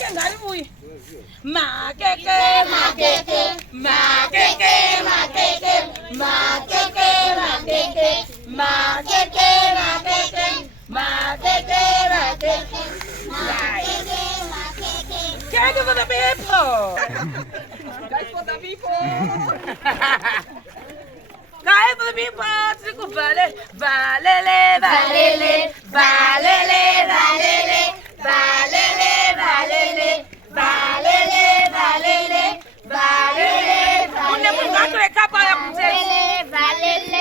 maKeke ngani uyi maKeke maKeke maKeke maKeke maKeke maKeke maKeke maKeke maKeke maKeke Can you for the people? Guys for the people. Guys for the people. Siku vale valele valele valele valele valele valele valele valele valele une mungato ekapa ya kutesi valele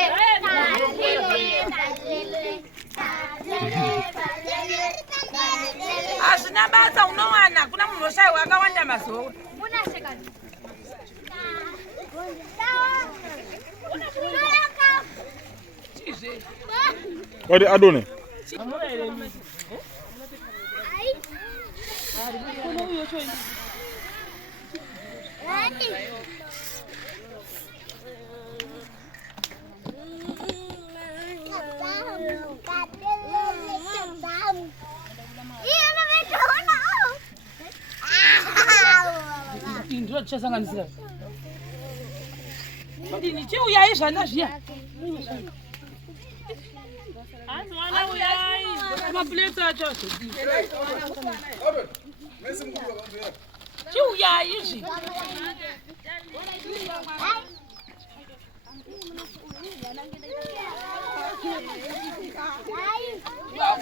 asinabasa unowana kuna munhu oshaiwa akawanda mazuva What are you doing? Indro chasanganisira. Ndini chiuyayi zvana zviya. Azwana uyayi. Maplate acho. Chiuyayi zvi.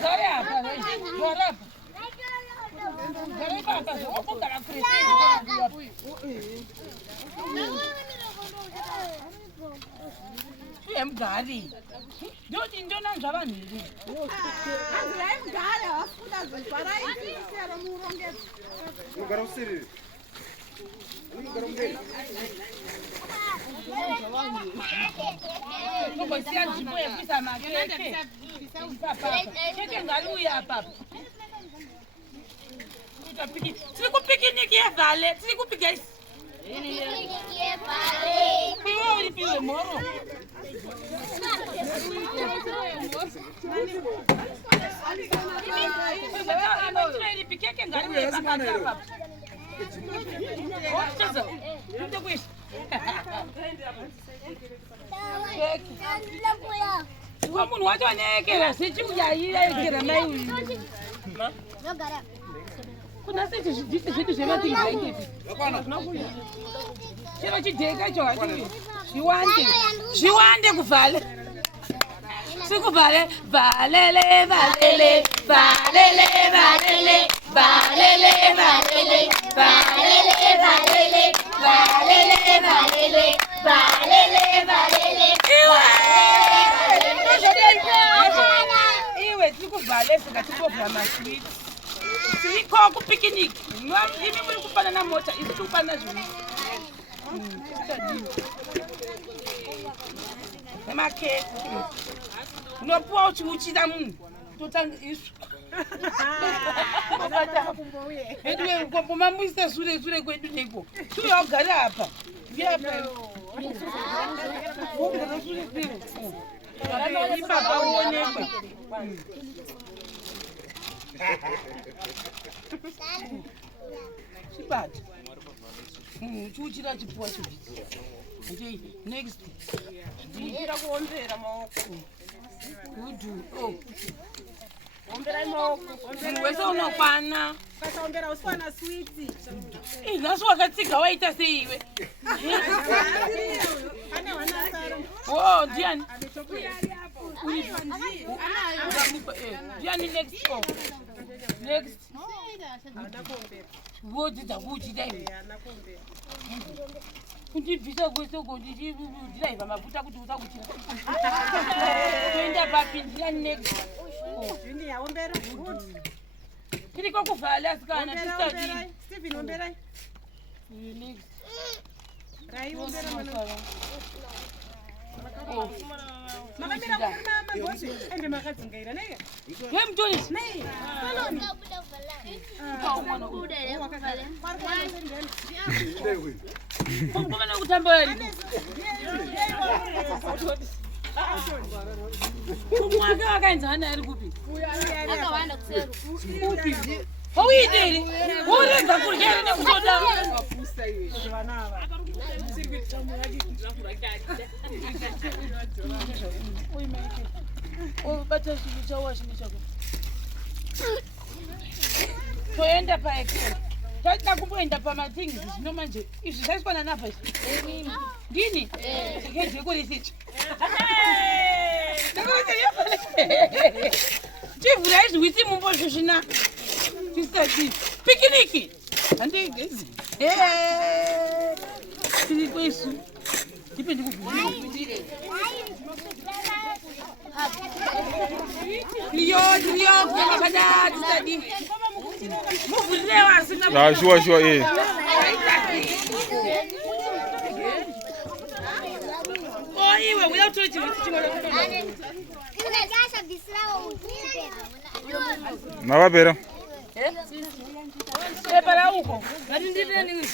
Gare apa? Gare apa? I'm Gary. Don't you know I'm Siku picnic ya vale, siku guys. Ya vale. Piwo piwo moro. Munhu wacho anekera sechiuyayira mai kuna sisi zvitu zvematingi chero chidheka icho hati zviwande kuvhale sikuvhale valele valele valele valele valele valele valele valele valele valele valele valele iwe tikuvhale sikatipobva maswiti Siko ku picnic. Imi muri kupana na mota, isi kupana zvi. maKeke. Unopuwa uchiuchira munhu. Totanga isu. Edwe ngoma muise zure kwedu neko. Shure ogara apa. Ngiyapa. Ngoma zure kwedu. Kana ipapa uonekwe. Bad. Chuchira chipuwa chibiti. Okay, next. Ndira kuombera maoko. Udu. Oh. Ombera maoko. Wese unokwana. Kasaombera uswana sweet. Naso wakatsiga waita seiwe. Ana wana sara. Oh, Diane. Diane next. Next. What did I do today? Kuti visa kwese kuti drive mafuta kuti utakuchira. Toenda papi Diane next. Ndini yaombera. Kiri kokuvhala asikana tisadi. Stephen ombera. Next. Rai ombera mana. Makamira mama bosi ende makadzingaira neke. Mtoni. Nei. Saloni. Kumana kutamba yari. Kumwaka wakaenzana ari kupi? Akawanda kusero. Kupi? How you did it? Who is that for getting it so down? Oh, but I should wash me. To end up by try to go in the Pama things, no man. If that's one enough. Guinea, again, you go to it. Chief rice with him over Shina. Sister, picnic. And they get Sure, eh. Mavapera. Para huko. Nandindire nini?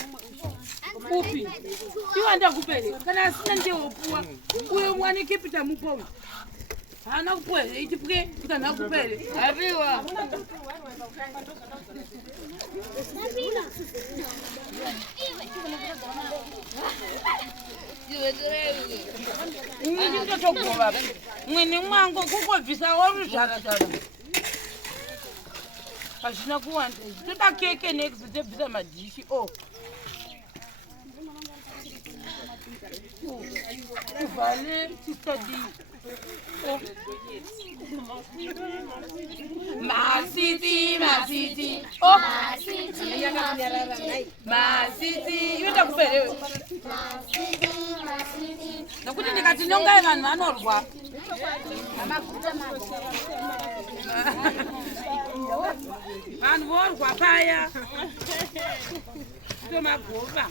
Upi. Tiwanda kupele. Kana sina nje opua. Uyo mwana kipita mupona. Hana kupele. Itipuke kana kupele. Aviwa. Mwini mtoto kuwa. Mwini mwangu kuko visa waru jara. Ashina kuwanda. Tuta keke next visa madishi. Oh. Vale, sister D. Masiti. Oh, Masiti. You don't pay. No, couldn't you get to know guy and or what? And war, papaya. To my boba.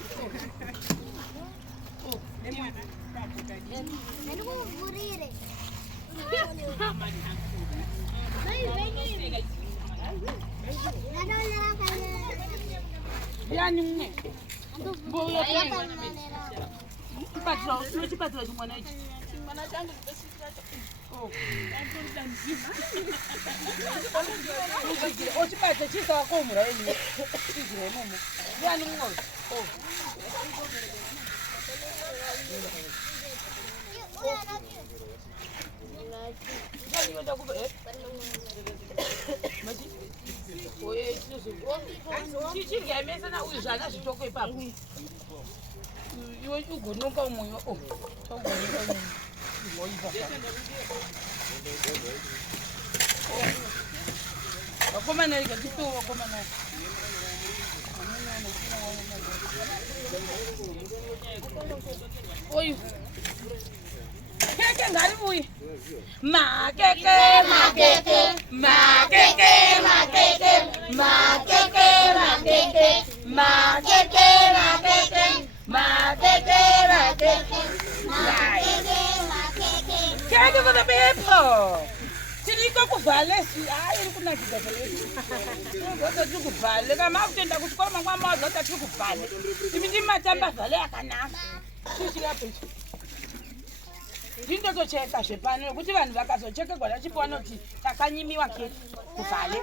Into to cheka shepano kuti vanhu vakazocheka kwaChipo anoti takanyimiwa keke kuvhale.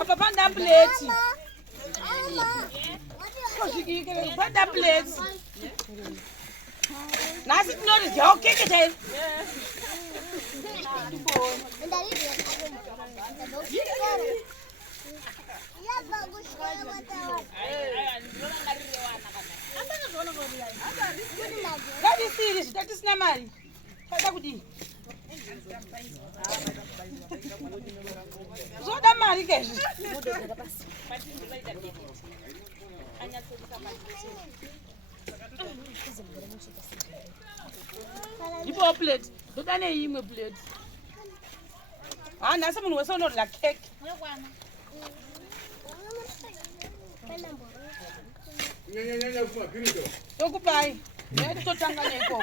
Apa panda plate. Koshikike panda plate. Nasi tinori jo keke te. That is serious. That is not money. That would be. So that money gets. You put a plate. You don't need a plate. And someone was not like cake. Occupy. Let's go Tanganyika.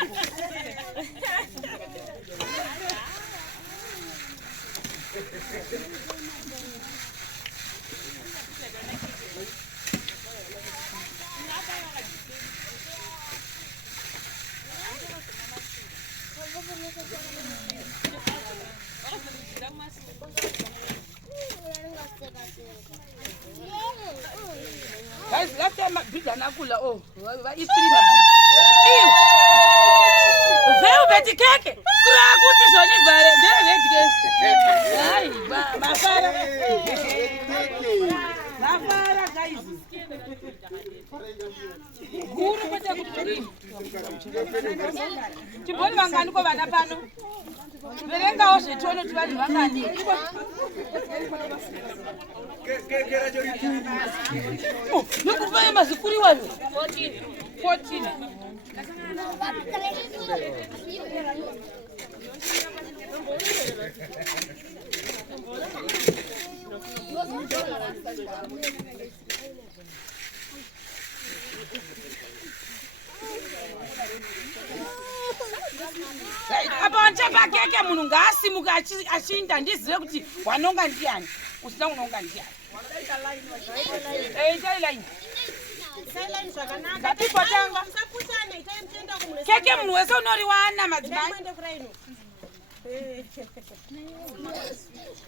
Guys, last time big anakula oh, istrima. Velvet cake. Kura kuti zvoni vare ndezve hai mafara. Mafara guys. Guru kwete kuti. Chiboni vangani ko vana pano. Verengawo zvitono kuti vanhu vangani. Oh, nokuvaya mazikuri wavo 14. Apa nchapa keke munhu ngaasimuka achinda ndizive kuti wanonga ndiani usina kunonga ndiani. Ita line. Keke munhu wese unoriwana madzimai.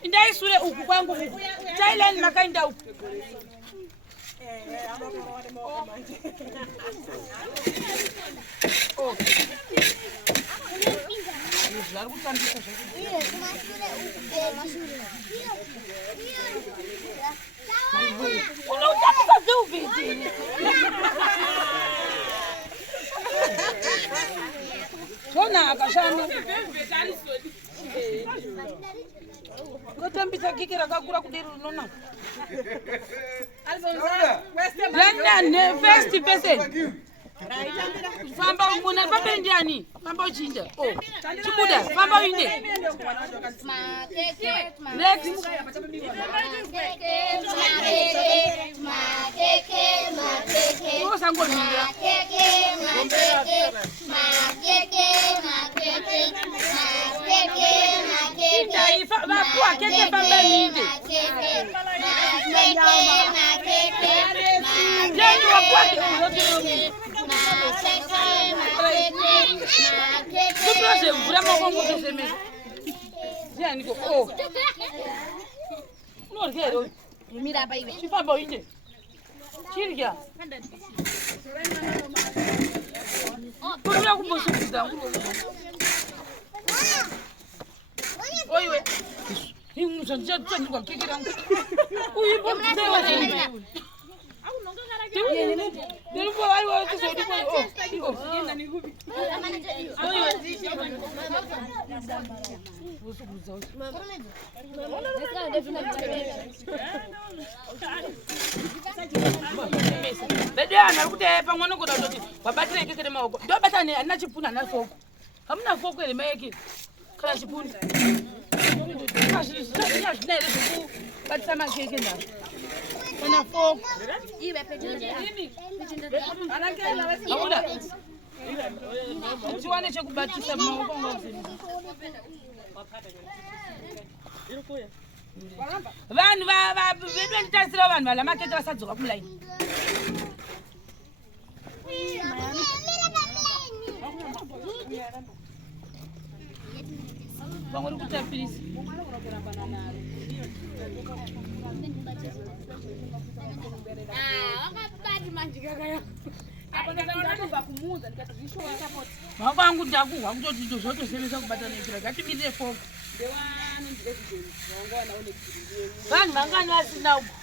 Ndaisure uku kwangu uku. Thailand makaenda uku. Unoutambisa velvet. Zona akashanda. Ngotambisa keke rakakura kudero rinona. Yana first person. Famba umuna pambe ndiani? Famba uchinja. Oh. Chibuda, famba uinde. maKeke, Next. maKeke, Oh, sango ninga. Ifa bapua keke pambe ninde. Yeni wapua Kuprose vraiment comme vous aimez. Viens Nico. Oh. Non, regarde. Mira hapa hivi. Tu famba uinde. Chirga. Kuna kumboso kidangu. Oiwe. Hii msanja tani kwa keke yangu. Uyipo mtewa chini. Nilipo wali wa tso ndipo. Oh. Nenda nikupi. Bedana kuti pamwe nokuda kuti wabatire keke maoko. Ndo batane ana chipuna na foko. Hamuna foko ile maKeke. Kana chipuni. Nere tuku batisa maKeke na. Kana foko. Iwe pete. Hamuna. Uchiwane chekubatisa maoko ngozi. Vanhu vedentitasira vanhu vala maKeke vasadzoka kulaini. Vamwe ri kutapirisa. Wakapati manjika kaya. Mako angu ndakuhwa kutoti zvotosemesa kubatana ikira ngatimirire foko. Vanhu vangani vasina uku.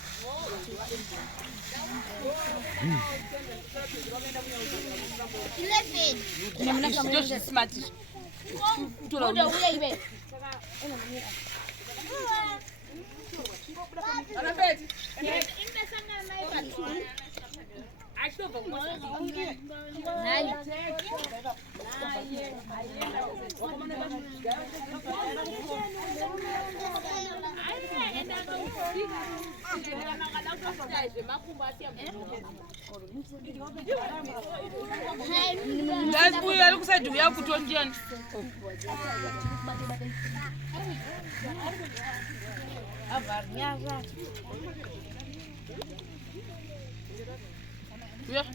Ndo zvismati. Kutora uye. Ndazbuya ari kusadi uya kutondiani. Yeah.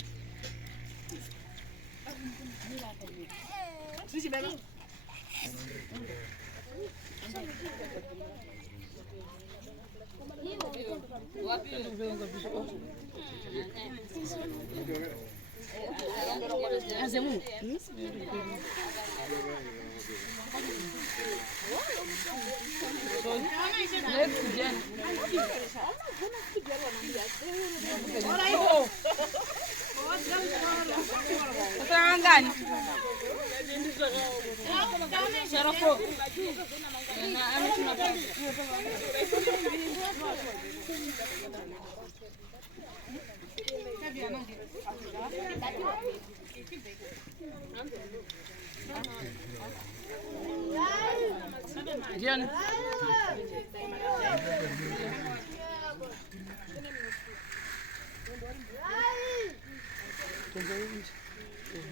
Diana.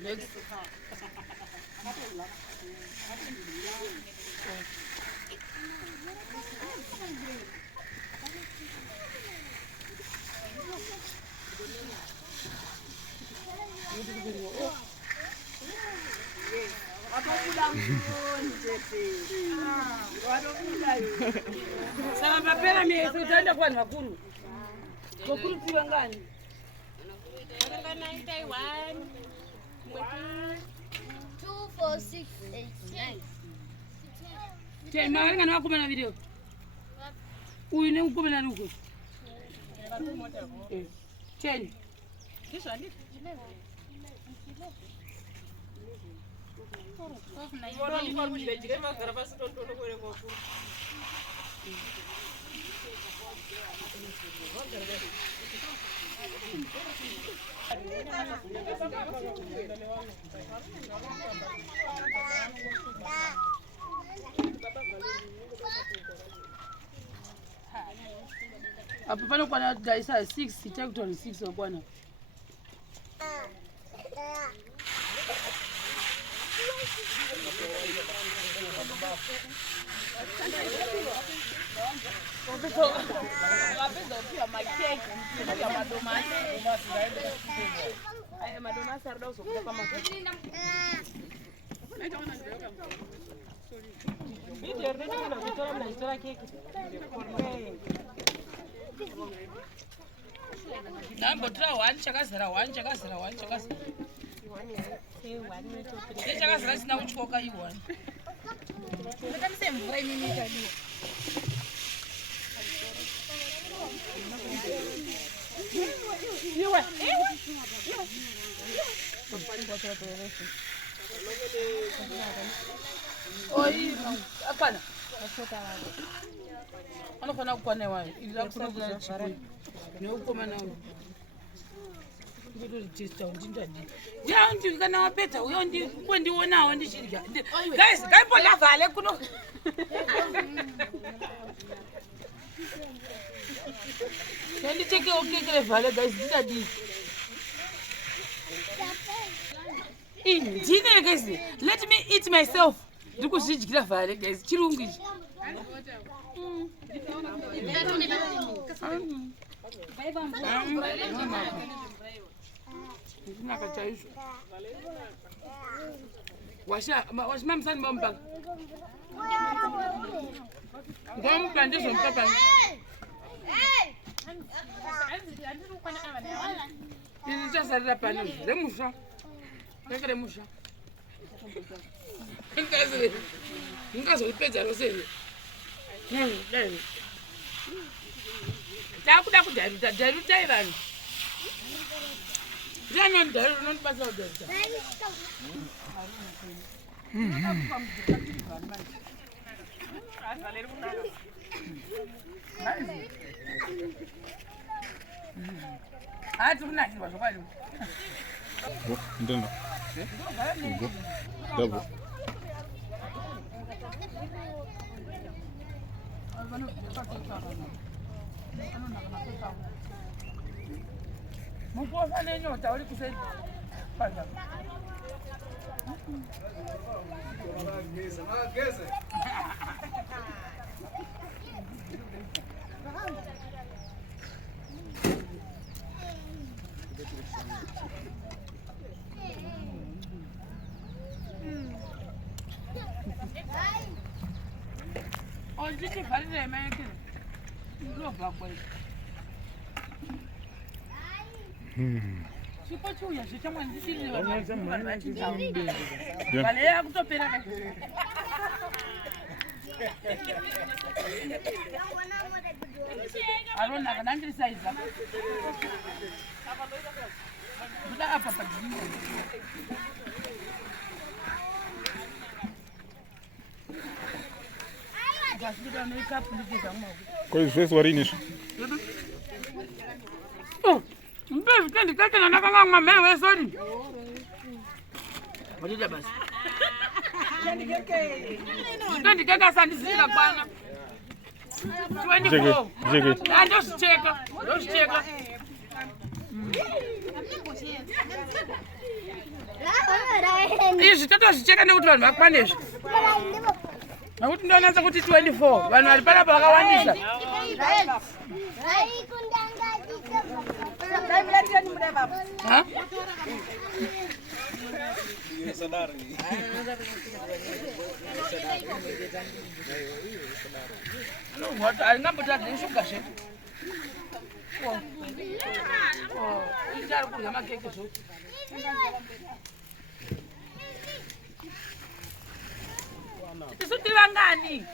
Next. Sama mapera mimi tutaenda kwa nakuru. Nakuru tiwa ngani? Wanangana 1 2 4 6 8 9. Tena ngana wako na video. Uyu ne ukome na nuko. Tena. Kisha ndi. Bora ni kwa kujirejea magara basi tonto kwele kwa ku. Hapo pano kwa daisa 6 techton 6 bwana. Pia maKeke, pia madomasi. Haya madomasi arda usokuta kama video ndio na kutoa na historia keki. Nambo tra 1 chakazira 1 chakazira sina kuchoka iwa. Nataka niseme mvua nini itadia. Iwe. Oi, hapana. Anafanya kukwane wapi? Ila kuna chipo. Ni uko mana. Ndio testa ndindadi. Ya ndi kana wapeta uyo ndi kwendiona ndishirika. Guys, kaipo la vale kuno. Can you take your cake vale guys? Ndindadi. Ndine guys. Let me eat myself. Ndikuzvidyira vale guys. Chirungu ichi. Washa mamsani bambanga. Ngompa ndizo mpapa. Ini chasarira pano remusha. Ngere musha. Ingazolipedza rose. Takuda kudharutai vanhu. Ndiani ndharu unondibasa kudharuta. Ati kunakirwa zvakadini. Ndenda. Dabo. Mupofa nenyota uri kusei. Nditi valile maKeke. Ndo bakwa. Chipo chuya chichamwa nditi vale yakutopera ka. Arona kana ndiri size. Buda apa padini. Coisa fez o arinis. Oh, mbele KENDIKEKE na nakanga mewe sorry. Walija basi. KENDIKEKE asandisira bwana. 24. Ndio sicheka. Ndio sicheka. Izvi totozvicheka nekuti vanhu vakwanezvo. Nakuti ndinonaza kuti 24 vanhu vari panapa vakawandisa. Aringambotadzi shuga she. Ari kurya maKEKE zvoti. Tisutiri vangani?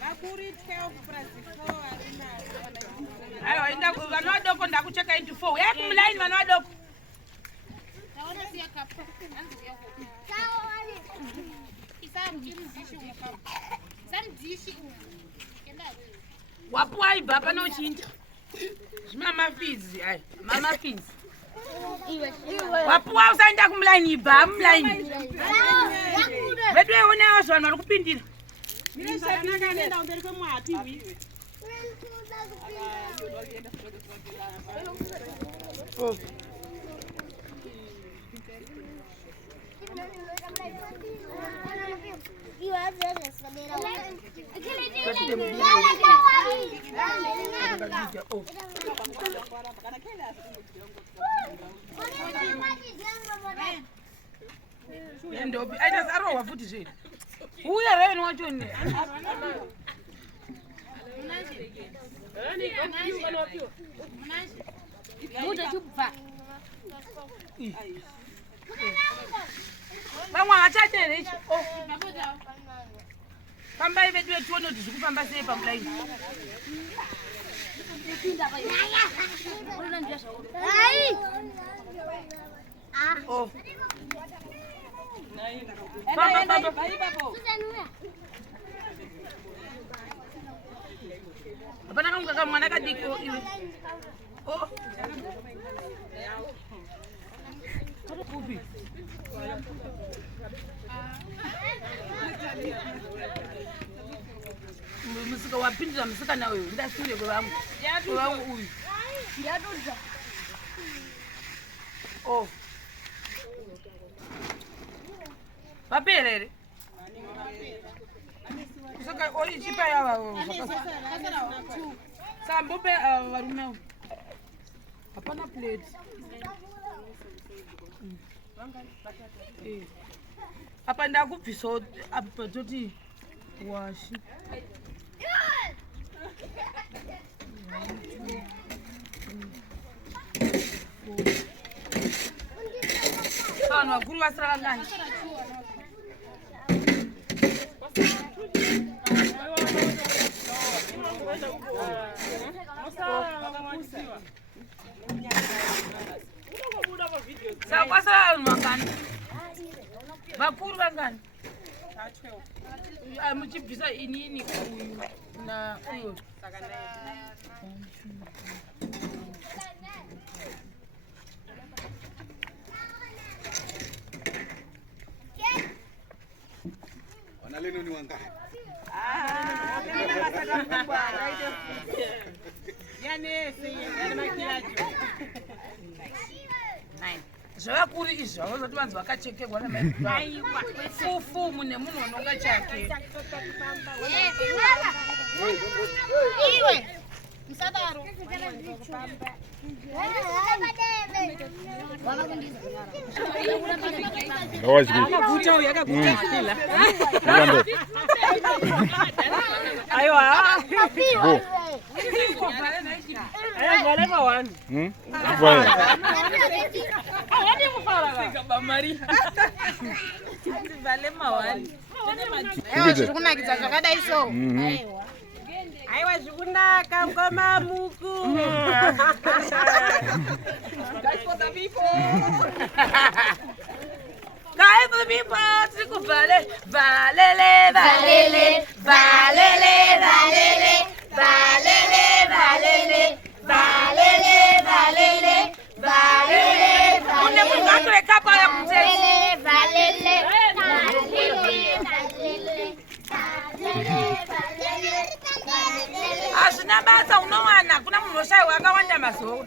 Vakuri 12 plus 4 arina. Aiwa enda vanhu vadoko ndakucheka 24. Uya kumulaini vanhu vadoko. Naona siya kapo. Anzi yako. Isarukizishi umukapa. Samdishi umu. Kenda wewe. Wapuwa Yaive apa nochinja. Mama fees, ai. Mama fees. Wapuwa usaenda kumulaini Yaive mulaini. Vedu eonawo zvanhu vari kupindira. Nenda mberi kwemwati wiwe. Ndopi aita zarowa futi zviri. Uya reni wacho ne. Muda chubva. Vamwe havachadere ichi. Fambai vedu vetuone kuti zvikufamba sei pamulaini. Oh. Hapana kama kama mwana kadiko iwe. Oh. Kupi. Musika wapindira musika nawe ndashure kwevangu. Kwevangu uyu. Yadudza. Oh. Vaperere. Saka ori chipa yava. Sambope varume. Hapana plate. Apa ndakubvisa apa toti washi. Vanhu vakuru vasira vangani. Saka kwasara vanhu vangani. Vakuru vangani. Muchibvisa inini uyu na uyu. Leno ni wangapi? Zvavakuri izvi havazoti vanzi vakachekerwa fufumu nemunhu unonga chake. Iwe. Aiwa zvikunaka ngoma muku. Guys for the people. Guys for the people, tiko valele, valele, valele, valele, valele, valele, valele, valele, valele, valele. Une mungato ekapa ya mtesi. Valele, Asina basa unowana kuna munhu oshaiwa akawanda mazuva.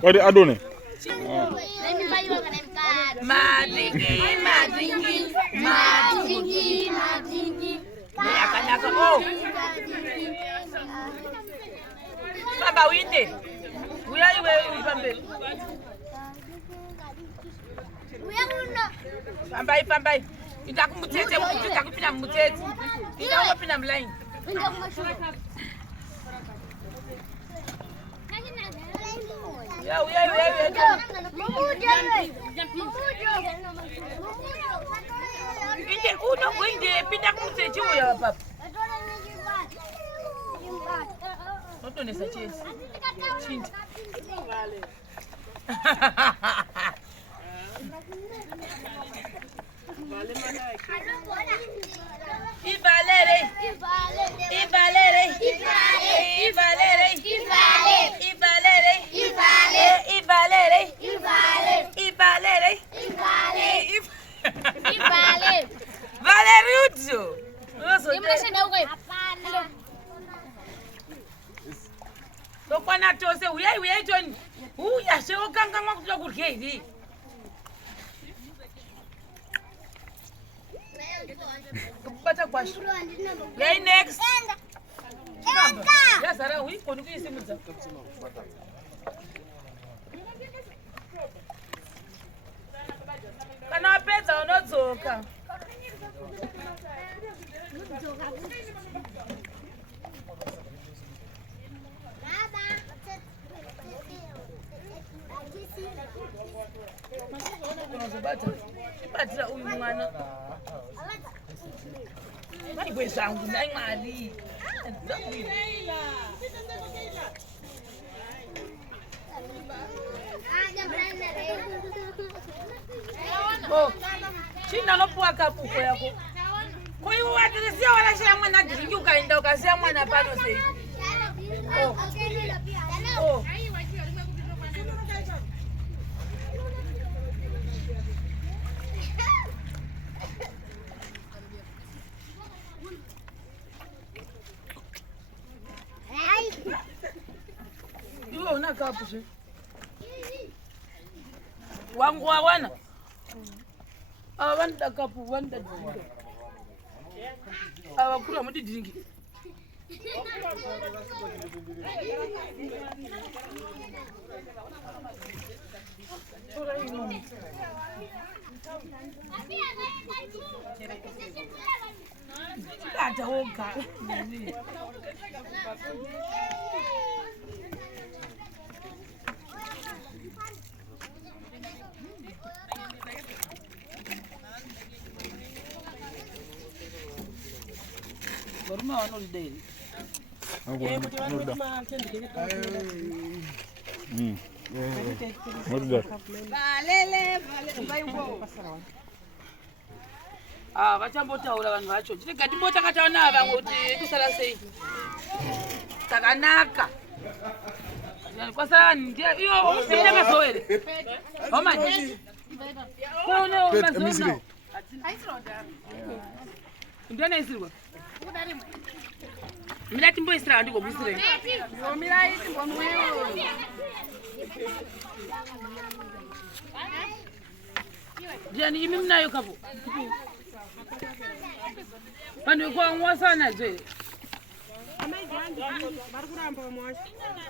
What are you doing? Madingi, madingi, madingi, madingi. Naka oh. Baba winde. Uyaiwe pambele. Pambai. Itakumutete, itakupina mutete. Itakupina mlaini. Inde uno kuinde pinda kumutete uya papa. Oto nesa chesi. Chinda. Ivalere. Valeriudzo. Lokwana tose uyai John. Uya sheo kangangwa kutoka kurya hivi. Kupata kwashu. Yai next. Ya Sara ui konu kuisimudza. Kana wapedza unodzoka. Batira uyu mwana. Mari kwezangu nai mari. Oh, china lopuwa kapuko yako. Kwa hiyo watirisia wala shia mwana giringi ukaenda ukazia mwana pano sei. Oh. Iwe unakaa pushe. Wangu wana. Wanda kapu wanda dingi. Kura muti dingi. Kata woka. Gorma wano lideli. What is that? Valele, baiwo. Vachambotaura vanhu vacho. Chirega timbota kataona vamwe kuti kusala sei. Takanaka. Kwasara ndiye iyo usipinde mazowere. Homani. Kone mazowere. Aisiroda. Ndiana isirwa. Mila timbo isira ndiko busire. Mila itimbo mweyo. Jani imi mnayo kapo. Panu kwa ngwasa na je.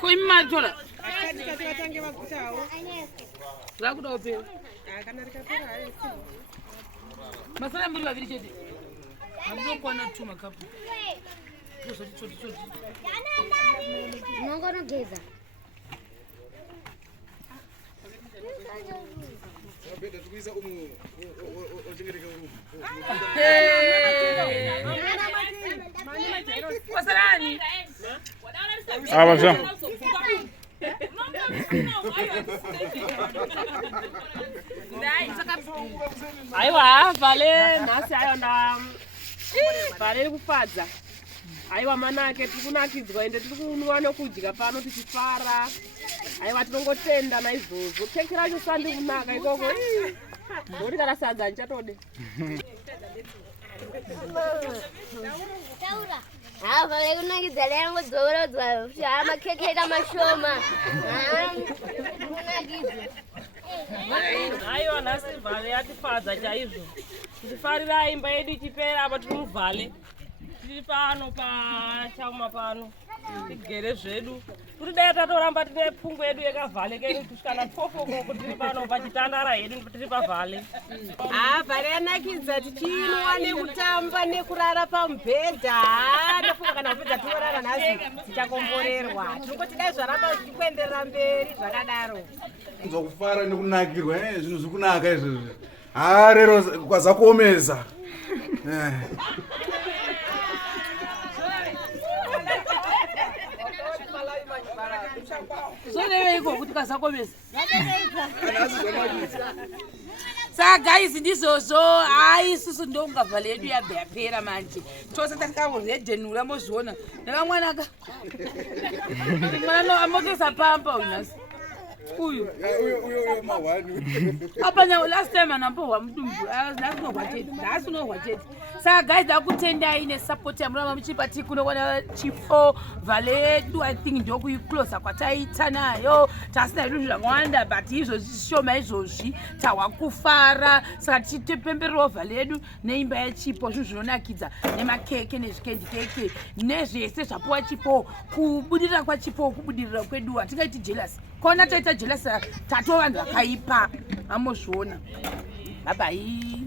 Ko imma tola. La kuda ope. Masala mbili wa vilichedi. Hamzo kwa na tuma kapo. Choti. Mungu nogeza. Wasalani. Abasha. Aiwa, vale, nasi ayona. Vale kufadza. Aiwa manake tikunakidzwa ende tirikunwa nokudya pano tichifara. Aiwa tinongotenda naizvozvo. Keke racho sandi kunaka ikoko. Ndoti kana sadza nchatode. Vale kunakidza lengo dzorodzwa. MaKeke kamashoma. Kunakidza. Aiwa nasi vale yatifadza chaizvo. Tichifarira imba yedu ichipera apa tiri muvhale. Tiri pano pachauma pano. Tigere zvedu. Kuti dai tatoramba tine pfungwa yedu yakavhaleka kusvikana 12 kuti tiri pano pachitandara hedu tiri pavhale. Vhale yanakidza tichinwa nekutamba nekurara pamubhedha. Ndofunga kana kupedza tinorara nhasi tichakomborerwa. Tirikoti dai zvaramba zvichikuenderera mberi zvakadaro. Kufara nekunakirwa zvinhu zvikunaka izvozvo. Rero kwazakuomesa. Zoleve iko kuti kazakomesa. Saka guys ndizozo isusu ndongavhale yedu yapera manje. Tose takavoredhenura mozviona. Nevamwana ka. Mwana amotesa pampa unasi. Uyu mawani. Apanya last time anambohwa mudumbu. That's no hwatete. Saka guys akutendai nesupport yamuramba muchipa tikunoona chipo vhale yedu I think ndokuicloser kwataita nayo. Tasina zvinhu zvakawanda but izvozvi shoma izvozvi tahwakufara. Saka tichipembererawo vhale yedu neimba yechipo zvinhu zvinonakidza nemaKEKE nezvikendikeke nezvese zvapuwa chipo. Kubudirira kwachipo kubudirira kwedu hatingaiti jealous. Kona taita jealous tato vanhu vakaipa. Amozviona. Bye bye.